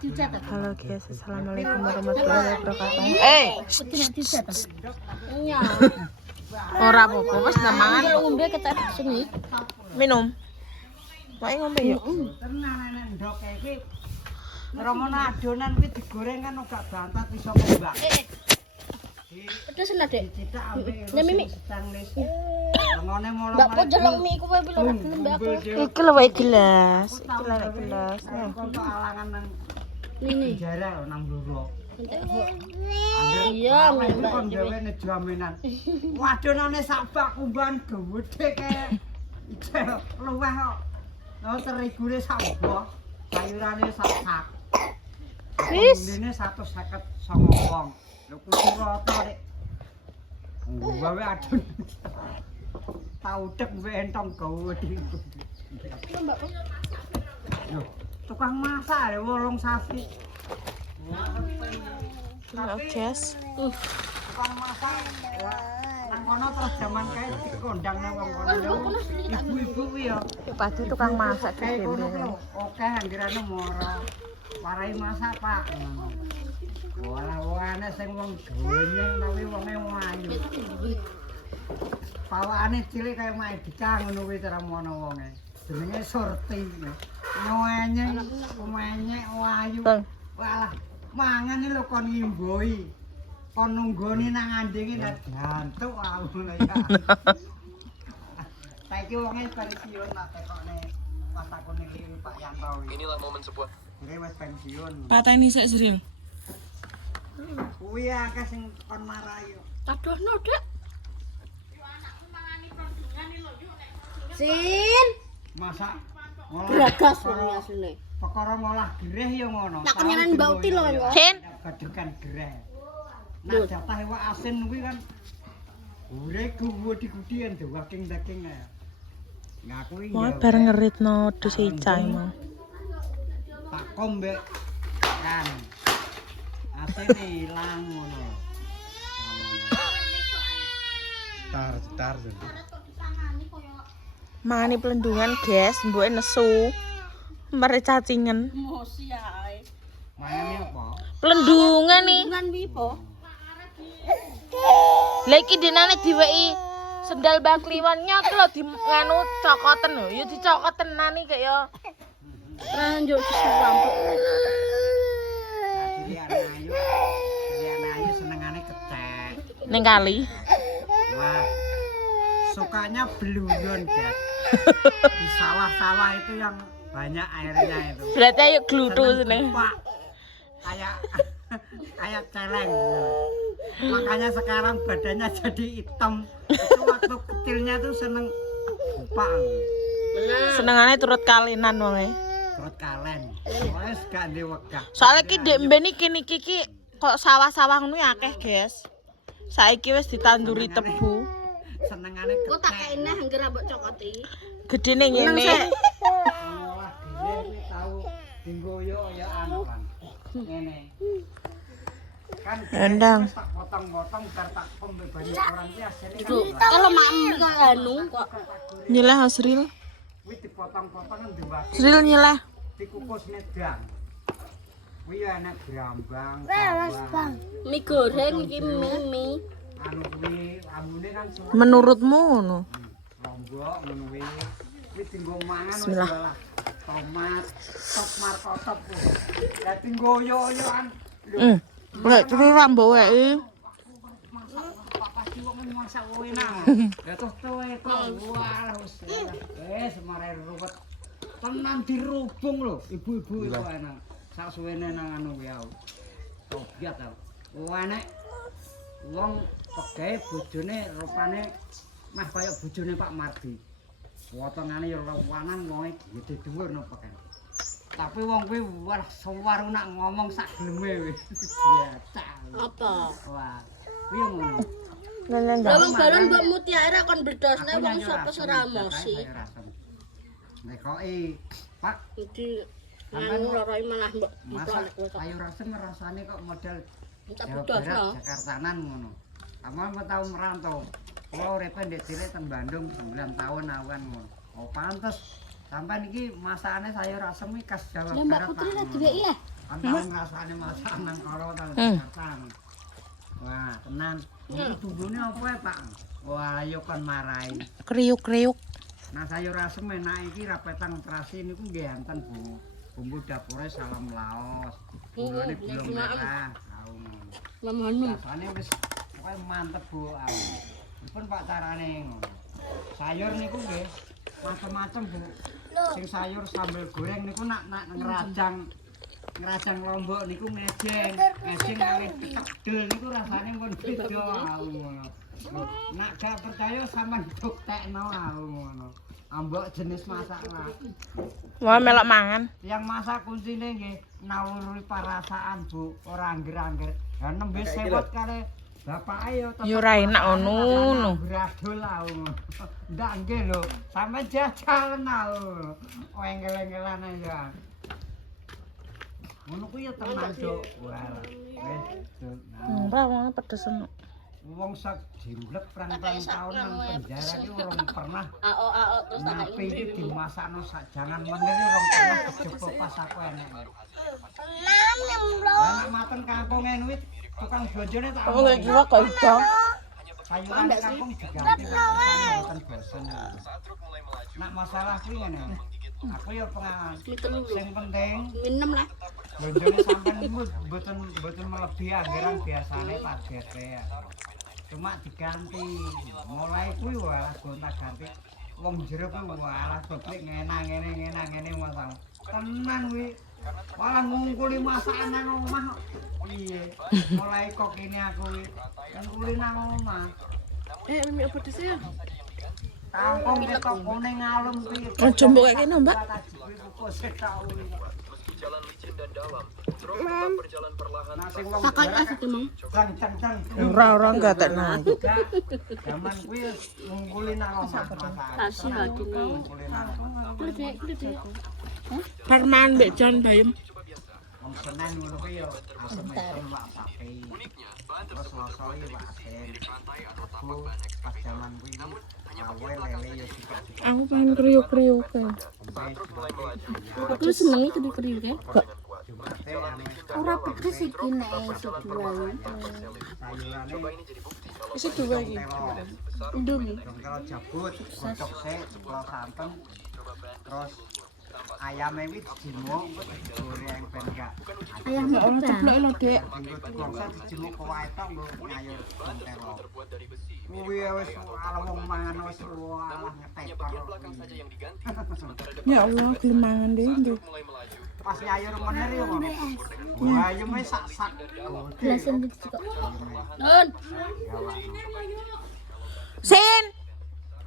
Halo guys, assalamualaikum warahmatullahi wabarakatuh. Iya. Ora apa-apa, wis ndak mangan. Kalau ngombe ketek sini. Minum. Wae ngombe yuk. Tenan nek ndok iki romono adonan kuwi digoreng kan ora bantat iso ngembang. Pedes enak, Dek. Dicetak ambek Ya, Mimi. stainless. Ngene molo. Mbak po jelong mie kuwi pilo tak gelem mbak aku. Iki lho wae gelas. Iki lho gelas. Kok alangan nang Ini. penjara lho nang Bluro. Iya, Mbak kon Mbak. gawe jaminan. Wadonane sak bak kumban gedhe kaya luweh kok. Lho terigune sak boh. Sayurane sak sak. Wis. Ini 159 wong. Lho kudu rata nek. Gawe adon. Tau dek mbek entong gawe iki. Lho, tukang masak lho 8 sasi. Halo guys. Tukang masak. Nang kono terus jaman kae dikondang nang wong kono. Ibu-ibu kuwi ya. Yuk padu tukang masak di Kayak kono sini. ku oke anggirane moro. Warai masak, Pak. Ora sing wong gonyeng tapi wonge ayu. Pawakane cilik kaya Mak Edika ngono kuwi cara mono wonge. Jenenge Surti. Nyenyek, menyek ayu. Bang. Walah, mangan lho kon ngimboi. Kon nunggoni nang andinge nek gantuk ngono ya. Saiki wonge pensiun tak tekokne pas aku nili Pak Yanto. Inilah momen sebuah Ini wis pensiun. Pateni sik Sril. Kuwi akeh sing kon marahi. Aduhno, Dek. Sin. Masak Bragas wong asline. perkara ngolah gereh ya ngono. Tak kenyanan Mbak Uti lho kan. Sin. Gadekan gereh. Nah jatah iwak asin kuwi kan ure gudi-gudi daging ya. Nah kuwi Wah, bareng ngeritno dus icah emang. tak kombek kan. Asine ilang ngono. Tar. Mangani pelendungan guys, mbuke nesu. Mere cacingan. Emosi ae. Mayane apa? Pelendungan nih. Dengan wi po. Lah iki denane diweki sendal bakliwan nyok lho di nganu cokoten lho. Ya dicokot tenan iki ya. Lanjut sesuk Diliane ayu senengane kecek. Ning kali. Wah. Sukanya belunyon, guys. Di sawah-sawah itu yang banyak airnya itu. Berarti ayo glutu sini. Pak. Kayak celeng. Makanya sekarang badannya jadi hitam. Itu waktu kecilnya tuh seneng bupak. Senengane turut kalinan wonge. Terus kalen. Wes gak diwegah. Soale ki ndek mben iki kok sawah-sawah ngono akeh, guys. Saiki wis ditanduri tebu. Senengane kok tak kecek. enak anggere mbok cokoti. Gedene ngene. Wah, dia ini tahu dinggoyo ya anu kan. Ngene. Kan Endang. tak potong-potong biar tak pembebani orang ki asline kan. Kalau makmu kok anu kok. Nyelah Sril. Kuwi dipotong-potong kan diwaki Sril nyelah. dikukus nedang. Kuwi ya enak brambang. Bang. Mie goreng iki mie. Anu kuwi ambune kan suwet. Menurutmu ngono? Lombok ngono kuwi. Kuwi dienggo mangan Bismillah. adalah tomat, top markotop kuwi. Lah dinggoyo-yoan. Lek terus rambok wae. Papa ki wong masak enak. Lah terus tuwe kok wah wis marai ruwet. Tenan dirubung lho ibu-ibu itu enak. Sak suwene nang anu kuwi aku. Tobiat aku. Wah nek wong pegawe bojone rupane mah kaya bojone Pak Mardi. Potongane ya rawanan wonge gede dhuwur napa kan. Tapi wong kuwi wah suwaru nak ngomong sak geleme wis. Biasa. Apa? Wah, kuwi ngono. Lawang balon mbok mutiara kon bledosne wong sapa ora emosi. Nekoki, Pak, Jadi nganu loroi malah mbok masak ditolak kowe kok. sayur asem rasane kok model Tak Jawa budos Barat, no. Jakartanan ngono. Kamu mau tahu merantau. Kula uripe ndek cilik teng Bandung 9 tahun awan ngono. Oh pantes. Sampai niki masakane sayur asem iki khas Jawa Lah Mbak Barat. Putri Pak, ra ngono. diweki ya. Antara rasane masakan nang karo Jakarta. Wah, tenan. Iki bumbune apa ya, Pak? Wah, yo kon marai. Kriuk-kriuk. Nah, sayur asem enak iki rapetang terasi niku nggih enten, Bu. Bumbu dapure salam laos. Bumbune gula merah. Lamanu. Rasane wis pokoke mantep, Bu. Pun Pak carane ngono. Sayur niku nggih macem-macem, Bu. Sing sayur sambal goreng niku nak ngerajang lombok niku ngejeng kawit kedel niku rasane pun beda ngono. Nak gak percaya sampean buktekno ngono. Ambok jenis masak lah. Wah, melok mangan. Yang masak kuncine nggih nawuri parasaan, Bu, ora angger-angger. Lah nembe sewot kare bapake yo Yo ora enak ngono. Bradul lah ngono. Ndak nggih lho, sampe jajal nal. Engel-engelan ya. Ngono kuwi ya tenan, Duk. Walah. Wis, Duk. Ora wong pedes ono. Wong sak jimblek prang-prang taun nang penjara ki urung pernah AO terus tak napi iki dimasakno sak jangan meneh urung pernah kejopo pas aku enek. Lah maten kampung kuwi tukang bojone tak Aku gak kira kok iso. sayuran kampung diganti mboten bosen. Nak masalah kuwi ngene. Aku ya pengalaman. Sing penting minum lah. bonjone sampean niku mboten melebihi anggaran biasane targete ya. Cuma diganti. Mulai kuwi walah gonta-ganti. Wong jero kuwi walah doblik ngene masang. Tenan kuwi. Walah ngungkuli masakan nang omah. Piye? Mulai kok kene aku kuwi. Ngungkuli nang omah. Mimi apa di sini? Kampung ketok kuning ngalum kuwi. Aja mbok kaya kene, Mbak. Sakai asik emang. Cang. Ora gatekno. Zaman kuwi ngungkuli nang omah masakan. Kasih lagi nih. Ngungkuli nang omah. Kulit. Parman mbek Jan Bayem. Wong Senen ngono kuwi ya asem-asem wak sapi. Terus loso iki wak asin. Aku pas zaman kuwi awal lele ya sikok. Aku pengen kriuk-kriuk. Aku seneng kriuk-kriuk ya. Jumate ane Ora pedes iki nek seduai. sayurane Isi dua iki. Indomie. dongkal jabut, godhog sik, jempol santen. Terus ayame kuwi dijemuk goreng ben gak. Ayam Allah ceplok lho, Dek. Bangsa dijemuk wae tok lho ngayur tentero. Kuwi wis ala wong mangan wis walah ngetekor. Ya Allah, gelem mangan dhewe. Pas nyayur meneh yo ngono. Wah, yo mes sak-sak. Belasan gitu juga. Nun. Sin,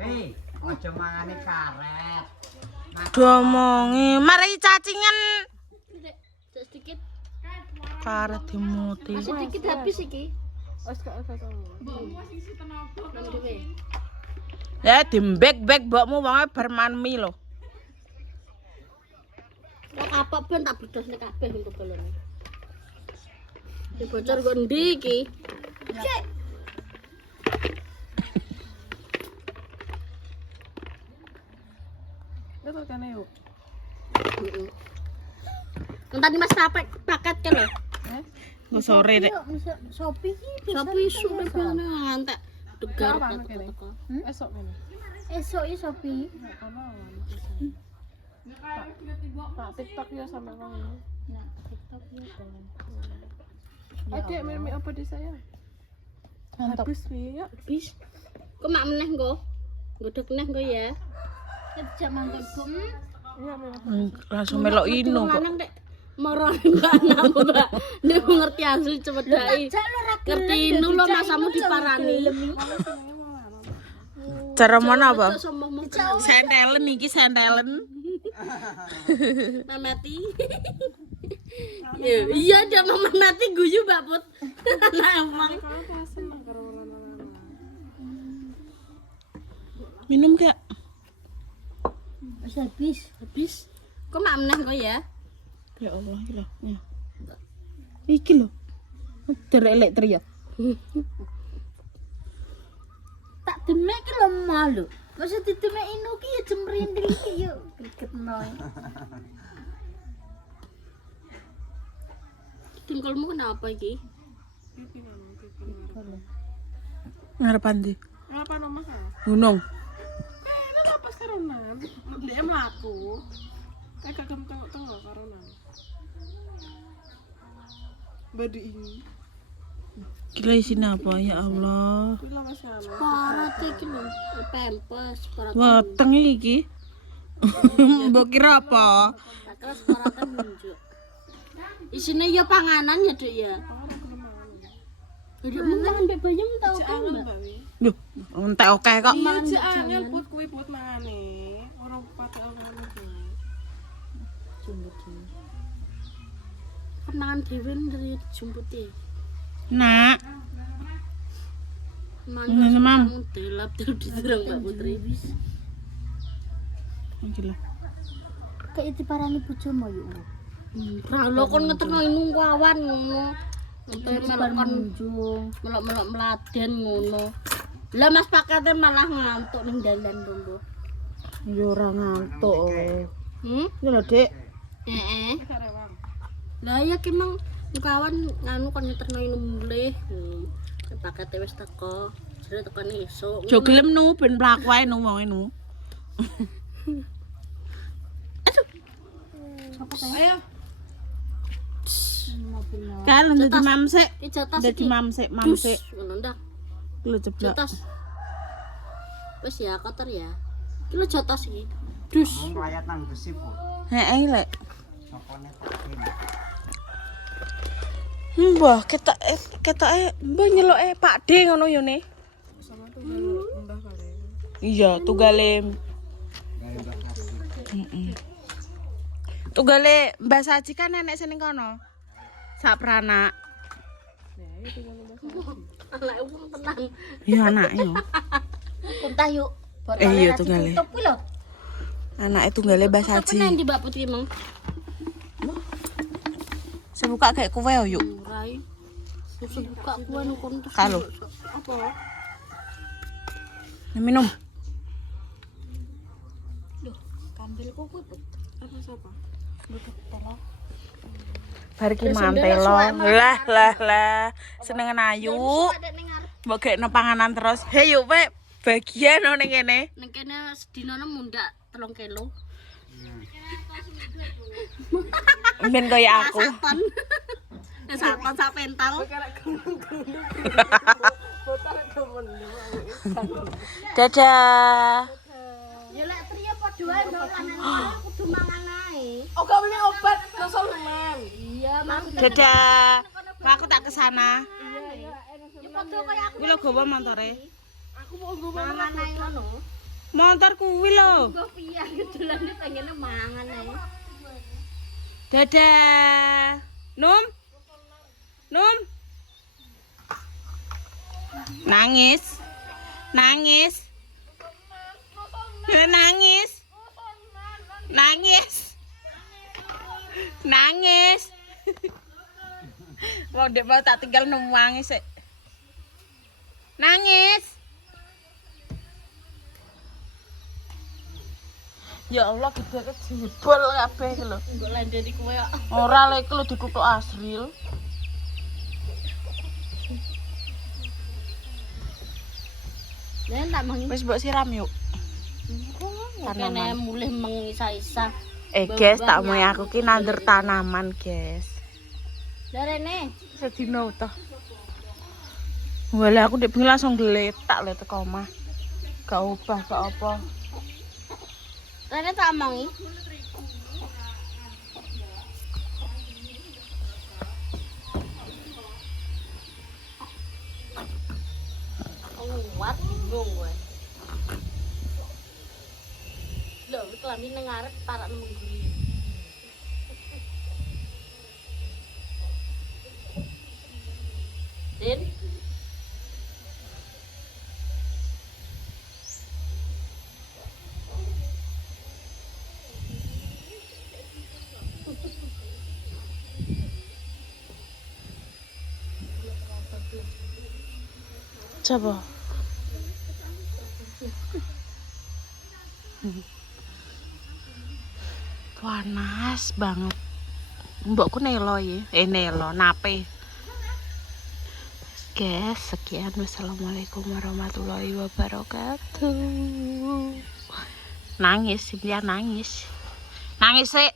Hei, aja mangane karet. domongi, mari cacingan. Sedikit. Karet dimuti. Sedikit habis iki. Wes gak usah tahu. Nang dhewe. Ya dimbek-bek mbokmu wonge bermanmi lho. Nek kapok ben tak bedosne kabeh untuk balone. Di bocor kok ndi iki? Itu kan yuk. Heeh. Tadi Mas paket ke lho. Nggak sore dek. Sopi sudah bane ngantek. Tegar Apa kene? Esok kene. Esok iki Sopi. Kono Pak TikTok ya sama kamu. Nah, TikTok ya kan. Oke, Mimi apa di saya? Mantap. Habis piye ya? Bis. Kok mak meneh nggo? Godhog meneh nggo ya. Kerja mantep, Bu. Iya, Mimi. Langsung melok ino kok. Lanang dek. Moro Mbak Nam, Mbak. Nek ngerti asli cemedai. Ngerti inu lo masamu diparani. Cara mana apa? Sombong Sentelen iki sentelen. Mamati. Iya, dia mamati guyu Mbak Put. Nah, emang. Kalau seneng karo lanang-lanang. Minum kek. Habis. Kok mak meneh kok ya? Ya Allah, iki lho. Ya. Iki lho. Derek tri ya. Tak demek ki lho malu. Masa didemek inu ki ya jemrinding ki yo. Kriketno. Dengkulmu kenapa iki? Pipi nang pipi ngarep. Ngarepan ndi? Apa nama kan? Gunung. Kayaknya lapas karonan. Dia melaku. Kayak kagam tengok karonan. Badu ini. Gila isinya apa ya Allah. Kuwi lawas nganu. Parat iki lho, pempes, parat. Weteng iki. Mbok kira apa? Terus paratnya munjuk. Isinya ya panganan ya, Dek ya. Orang gelem mangan. Jadi mangan mbek bayam tau kan, Jangan, Mbak? Mbak. Wi. Duh, entek oke kok. Iya, jangan put kuwi put mangane. Ora pate ngono iki. Kan mangan dhewe dari dijumputi. Nak, Mangan Mam. kamu delap terus diterang Mbak Putri. gila. Kayak diparani bojomu yo. Ra lo kon ngetengno nunggu awan ngono. Sampai melok kon Junjung. melok meladen ngono. Lah Mas pakete malah ngantuk ning dalan lho. Yo ora ngantuk. Hmm? Iki lho, Dik. Heeh. Karewang. Lah ya ki mang kawan nganu kon nyeterno mulih. Pakete wis teko. Jare tekone esuk. Jo gelem nu ben mlaku ae nu wong nu. Ayo. Kan ndek mam sik. Iki jatah Ndek iki. mam sik. Ngono ndak. Lho ceblok. Jotos. Wis ya kotor ya. Iki lho jotos iki. Dus. Layat nang besi Bu. Heeh lek. Sokone pakai. Mbah, ketoke mbah nyeloke Pak D ngono yo ne. Sama tuh mbah kali. Iya, tunggale Gawe bakasi. tunggale Mbah Saji kan nenek seneng kono. Sak pranak. Anak wong tenang. Iya anake yo. Kuntah yuk. Iya tunggale. Tutup kuwi lho. Anake tunggale Mbah Tapi Saji. nang di Mbak Putri mang. Saya buka kayak kowe yo. Murai. Susu buka gua nang kon terus. Halo. Apa? Minum. Kambil kok kuwi. Apa siapa? Bar ki mantelo. Lah. Senengen ayu. Ada ning arep. Mbok gekno panganan terus. He yo we bagian nang kene. Ning kene sedina mundak 3 kilo. Ben kaya aku. Saton. Saton sak pental. Dadah. Ya lek triya padha wae ndok lanang kudu mangan ae. Oh, gak punya obat nosol men. Iya, maksudnya Dadah. Pak aku tak kesana. ya padha kaya aku Kuwi lho gowo montore. Aku mau gue mangan ae ngono. Montor kuwi lho. Gue piye gedulane pengen mangan ae. Dadah. Num. Nangis. Nangis. Wong dek mau tak tinggal nangis sik. Nangis. Ya Allah gedhe jebol kabeh iki lho. Mbok landeni kowe kok. Ora lek iki lho ditutuk Asril. Nen tak mangi. Wis mbok siram yuk. Kene mulih mengisa-isa. Guys, tak mau aku ki nandur tanaman, guys. Darene. Sedino toh. Wala aku ndek bengi langsung gletak lho teko omah. Gak ubah, gak apa. Rene tak mangi. Kuat bingung gue. Lho, kelambi nang ngarep parak nang mburi. Din. Coba. Panas banget. Mbokku Nelo ya. Nelo nape. Guys, sekian. Wassalamualaikum warahmatullahi wabarakatuh. Nangis, Cynthia nangis. Nangis sih.